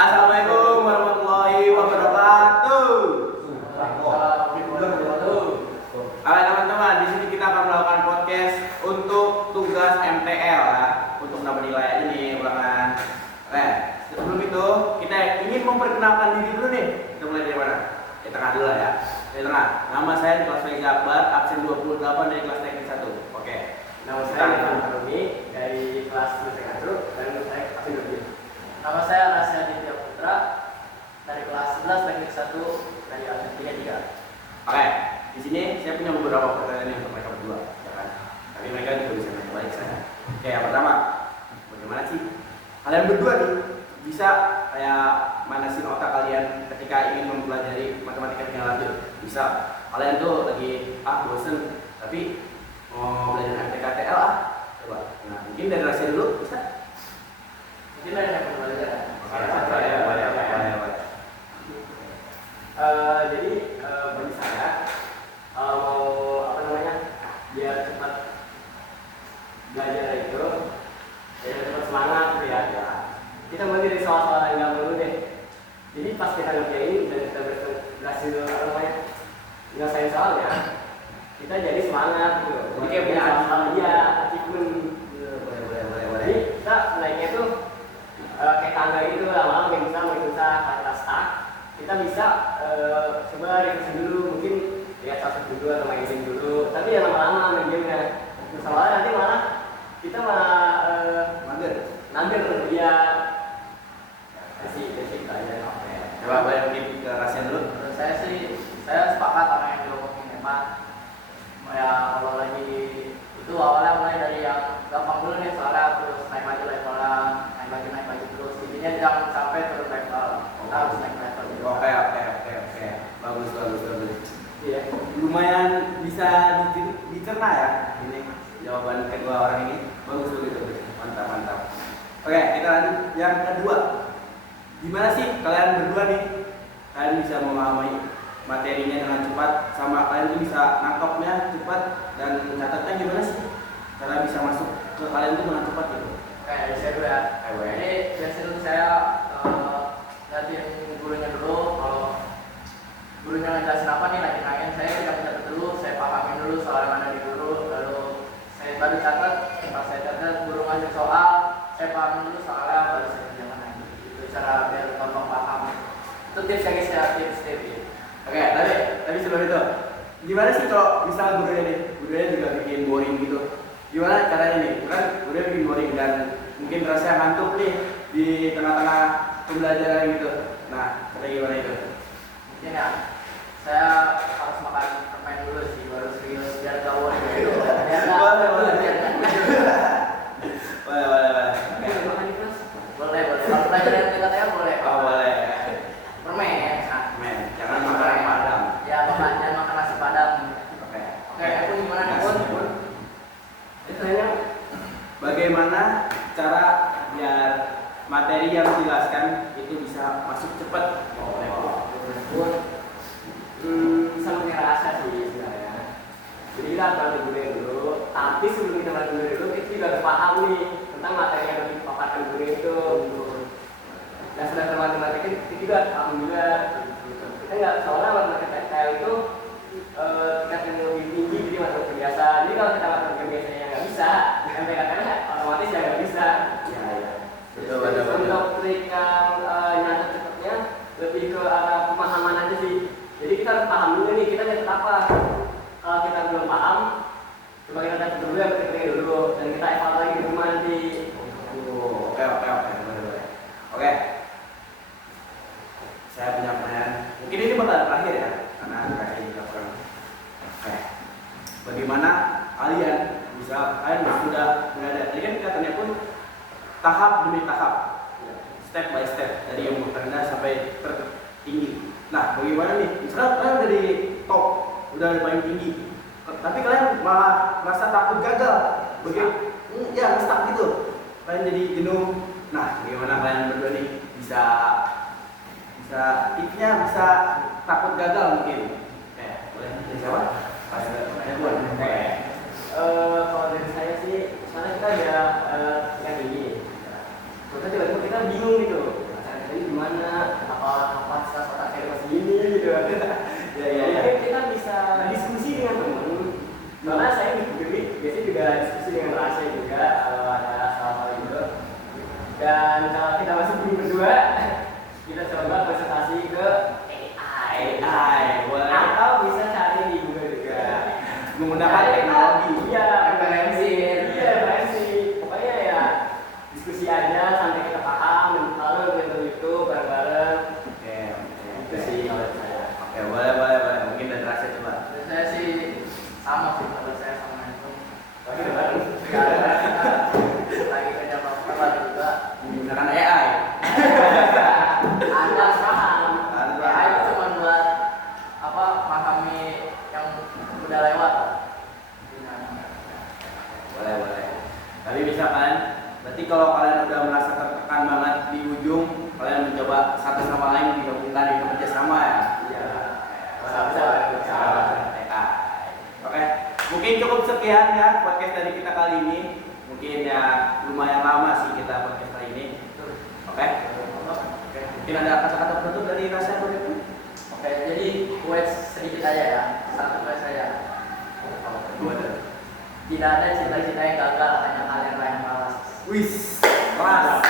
Assalamualaikum warahmatullahi wabarakatuh. Halo teman-teman, di sini kita akan melakukan podcast untuk tugas MTL ya, untuk menambah nilai ini ulangan. Sebelum itu kita ingin memperkenalkan diri dulu nih. Kita mulai dari mana? Di tengah dulu ya. Di tengah. Nama saya di kelas Faiz Akbar, absen 28 dari kelas teknik 1. Oke. Nama saya Irfan Karuni dari kelas teknik 1 dan saya absen 2. Nama saya Rasya Ditya Putra dari kelas 11 teknik 1 dari absen 33. Oke. Di sini saya punya beberapa pertanyaan untuk mereka berdua, ya kan? Tapi mereka juga bisa nanya balik saya. Oke, yang pertama, bagaimana sih kalian berdua nih bisa kayak manasin otak kalian ketika ingin mempelajari matematika tingkat lanjut? Bisa kalian tuh lagi bosen tapi mau belajar MTKTL coba. Nah, mungkin dari Rasya dulu bisa? Mungkin ada yang mau belajar. Boleh. Jadi bagi saya mau biar cepat belajar itu biar cepat semangat gitu ya. Kita mulai dari soal-soal yang gampang dulu deh. Jadi pas kita ngerjain dan kita berhasil nyelesain soalnya, kita jadi semangat gitu. Jadi kayak punya achievement. Boleh. Jadi kita naiknya tuh kayak tangga gitu, lama-lama makin susah kata stuck. Kita bisa coba revisi dulu, mungkin lihat satu dulu atau main game dulu. Tapi ya lama-lama main game ya. Soalnya nanti malah kita nager ya. Basic aja. Oke. Coba boleh mungkin ke Rasya dulu. Menurut saya sepakat sama yang diomongin Eman. Ya kalau lagi itu awalnya mulai dari yang gampang dulu nih soalnya, terus naik lagi levelnya, naik lagi terus. Intinya jangan sampai turun level. Kita harus naik level gitu. Oke. Bagus. Iya. Lumayan bisa dicerna ya ini jawaban kedua orang ini. Bagus begitu. Mantap. Oke, kita lanjut yang kedua. Gimana sih kalian berdua nih? Kalian bisa memahami materinya dengan cepat, sama kalian tuh bisa nangkapnya cepat dan mencatatnya gimana sih? Cara bisa masuk ke kalian tuh dengan cepat gitu. Oke, dari saya dulu ya. Jadi biasanya dulu saya liatin gurunya dulu. Kalau gurunya ngejelasin apa nih, lagi nanya, saya tidak mencatat dulu, saya pahamin dulu soal yang ada di guru, lalu saya baru catat. Pas saya catat guru ngasih soal, saya pahamin dulu soalnya, baru saya kerjakan lagi. Itu cara biar gampang paham. Itu tips yang saya tips. Oke, tapi sebelum itu, gimana sih kalau misal gurunya juga bikin boring gitu? Gimana caranya nih? Kan gurunya bikin boring dan mungkin rasanya ngantuk nih di tengah-tengah pembelajaran gitu. Nah, cara gimana itu? Mungkin ya, saya harus makan permen dulu sih, baru serius biar tahu gitu. Boleh. Makan di kelas? Boleh. Kalau pelajaran TKTL boleh. Oh, boleh. Permen. Jangan makan padang. Ya, jangan makan nasi padang. Oke. Aku gimana nih, Pun? Ditanya Bagaimana cara biar materi yang dijelaskan itu bisa masuk cepat? bisa lebih rasa sih sebenarnya. Jadi kita harus bantu guru dulu. Tapi sebelum kita bantu guru dulu, kita juga harus paham nih tentang materi yang dipaparkan guru itu. Dan sudah terlalu matematika, kita juga paham juga. Kita nggak, soalnya matematika itu tingkat yang lebih tinggi jadi matematika biasa. Jadi kalau kita matematika biasanya nggak bisa, MTKTL otomatis ya nggak bisa. Betul. Untuk trik yang nyata cepatnya lebih ke arah pemahaman aja sih. Jadi kita harus paham dulu nih, kita nyatet apa. Kalau kita belum paham, coba kita catat dulu ya, ketik dulu, dan kita evaluasi lagi di rumah nanti. Oke. Boleh. Oke. Saya punya pertanyaan. Mungkin ini bakal terakhir ya, karena kayak kita kurang. Oke. Bagaimana kalian sudah berada? Jadi kan katanya pun tahap demi tahap, step by step dari yang terendah sampai tertinggi. Nah, bagaimana nih? Misalnya kalian dari top, udah paling tinggi, tapi kalian malah merasa takut gagal, stuck gitu. Kalian jadi jenuh. Nah, bagaimana kalian berdua nih bisa tipsnya bisa takut gagal mungkin? Boleh dari siapa? Kalau dari saya sih, sekarang kita ada yang ini. Terus tiba-tiba kita bingung gitu. Caranya gimana? gimana, apa kapasitas otak saya masih gini gitu. Jadi kita bisa diskusi dengan teman. Soalnya saya biasanya juga diskusi dengan Rasya juga kalau ada hal-hal itu. Dan kalau kita masih belum berdua, kita coba presentasi ke AI. Atau bisa cari di Google juga. Menggunakan teknologi. Iya, referensi. Pokoknya ya diskusi aja sampai kita paham, lalu nonton YouTube bareng-bareng. Oke. Itu sih kalau saya. Oke, boleh. Mungkin dari Rasya coba. Saya sih sama sih kalau saya sama itu. Tapi bareng. Lagi kerja apa juga. Menggunakan AI. Anda paham. Anda AI itu cuma buat apa memahami yang udah lewat. Boleh. Tapi misalkan, berarti kalau kalian udah merasa tertekan banget di ujung, kalian mencoba satu sama lain digabungkan bekerja sama ya. Iya. Bisa. Oke, mungkin cukup sekian ya podcast dari kita kali ini. Mungkin ya lumayan lama sih kita podcast kali ini. Oke. Mungkin ada kata-kata penutup dari Rasya begitu? Oke, jadi quotes sedikit aja ya. Satu quotes saja. Dua ada. Tidak ada cita-cita yang gagal, hanya kalian yang malas. Wis, kelas.